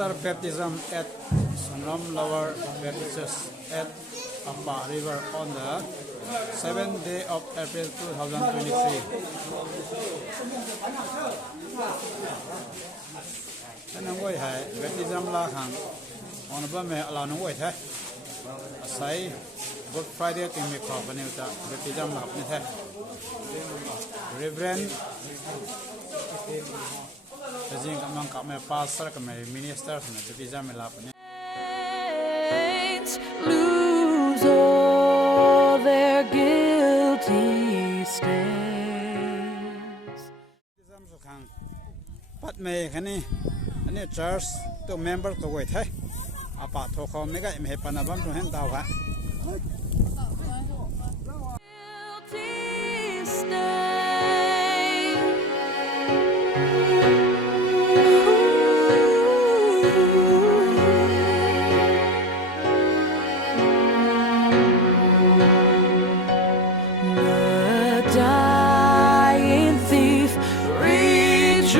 water baptism at Sonram Lower Baptist at Apa River on the 7th day of April 2023. Anh ngồi hay baptism la hàng on ba me ala ngồi thế. Asai Good Friday thì mình có bên này baptism la như thế. Reverend Jadi kami kami pastor kami minister kami baptism la punya. Lose all their guilty stains. Baptism sukang pat me kani ani church to member to wait hai apa to kho me ga me panabam to hen tau ha Guilty stain. The dying thief rejoiced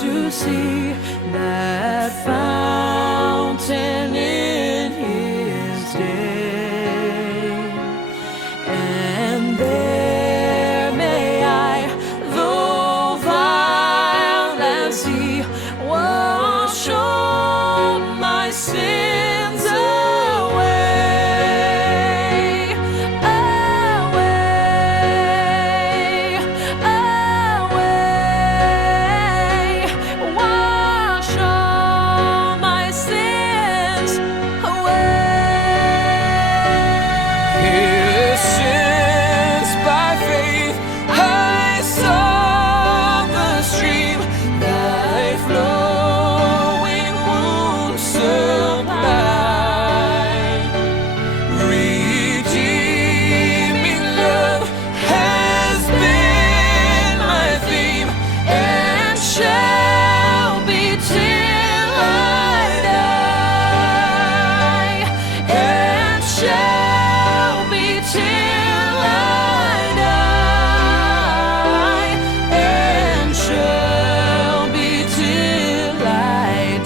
to see that fountain in his day, and there may I, though vile as he, wash all my sins away, away, away, wash all my sins away. Since by faith I saw the stream, thy flowing wounds supply. Redeeming love has been my theme, and shall be till I die, and shall be till I die, and shall be till I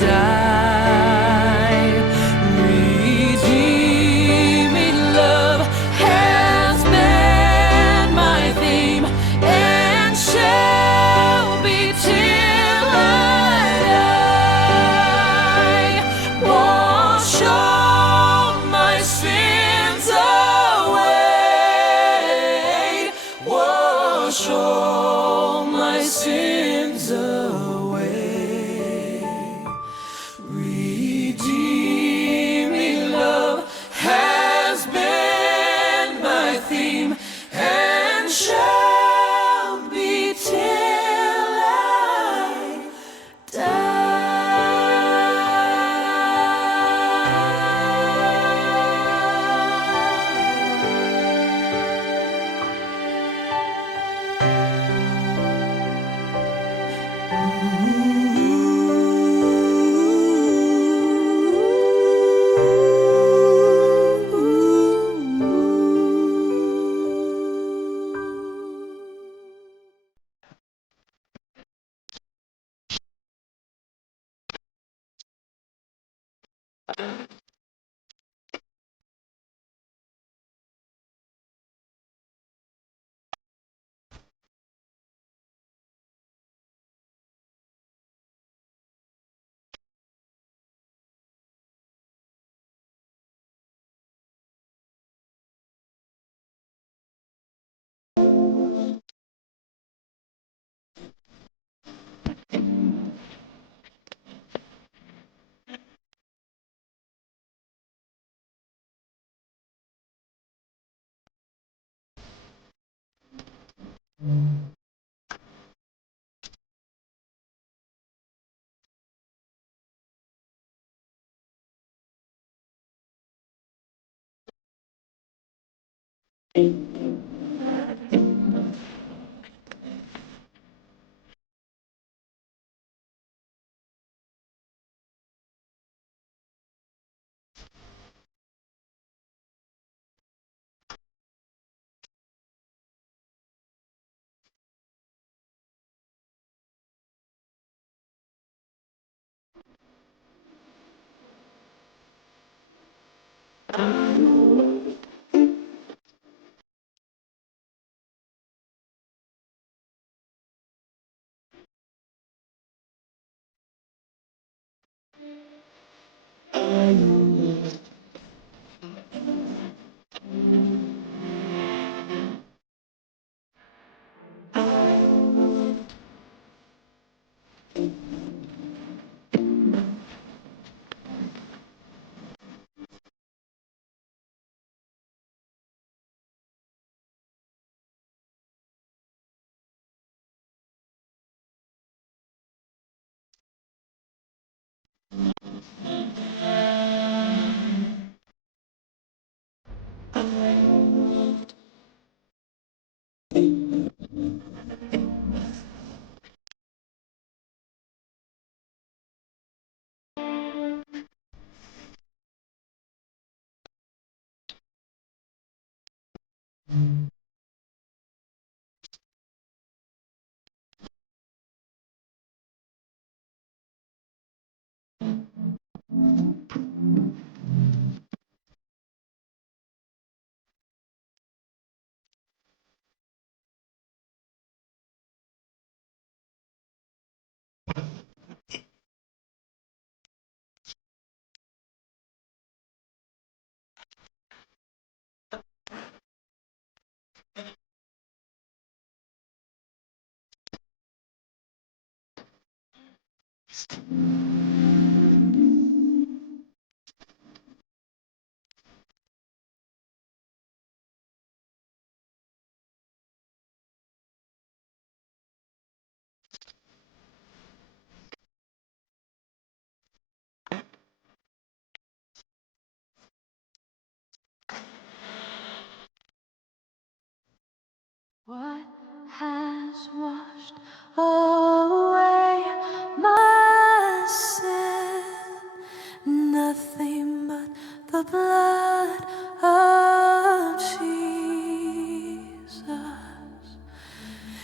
die. Redeeming love has been my theme, and shall be till I die. Wash all my sins away, wash all my sins away. Redeeming love has been my theme, and shall be till I What has washed away my sin? Nothing but the blood of Jesus.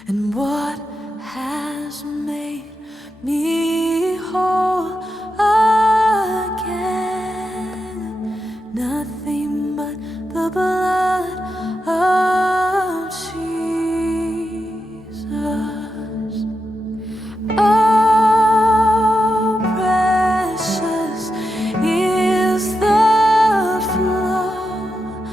And what has made me whole again? Nothing but the blood of Jesus. Oh, precious is the flow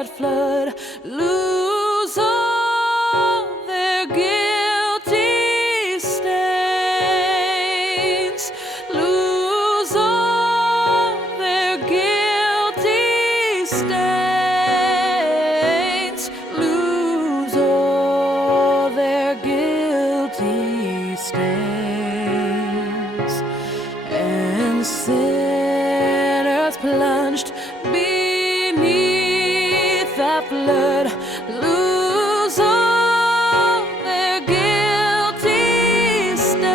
that flood lose all their guilty stains, lose all their guilty stains, lose all their guilty stains, and sinners plunged beneath that flood lose all their guilty stain.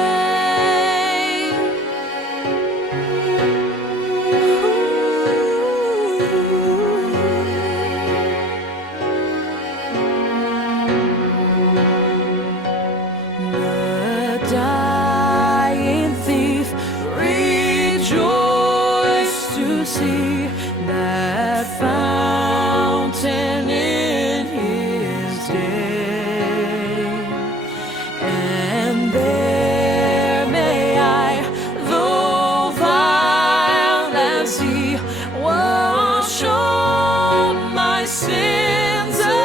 The dying thief rejoiced to see that fountain in his day, and there may I, though vile as he, wash all my sins away,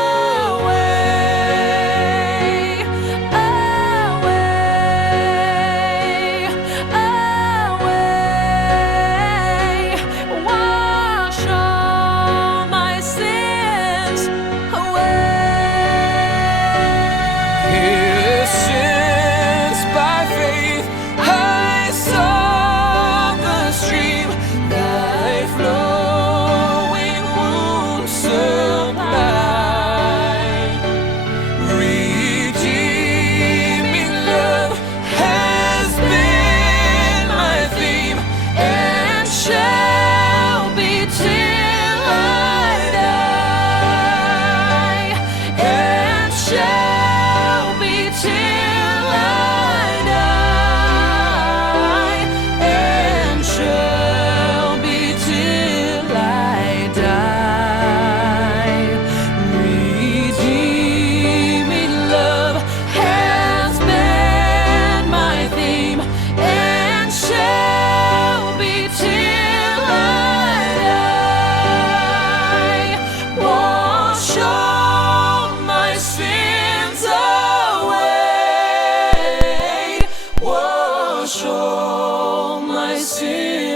away, away, wash all my sins away. His sins by faith I saw the stream, thy flowing wounds supply. Redeeming love has been my theme, and shall be till I die, and shall be till I die, and shall be till I die. Redeeming love has been my theme, and shall be till I die. Wash all my sins away, wash all my sins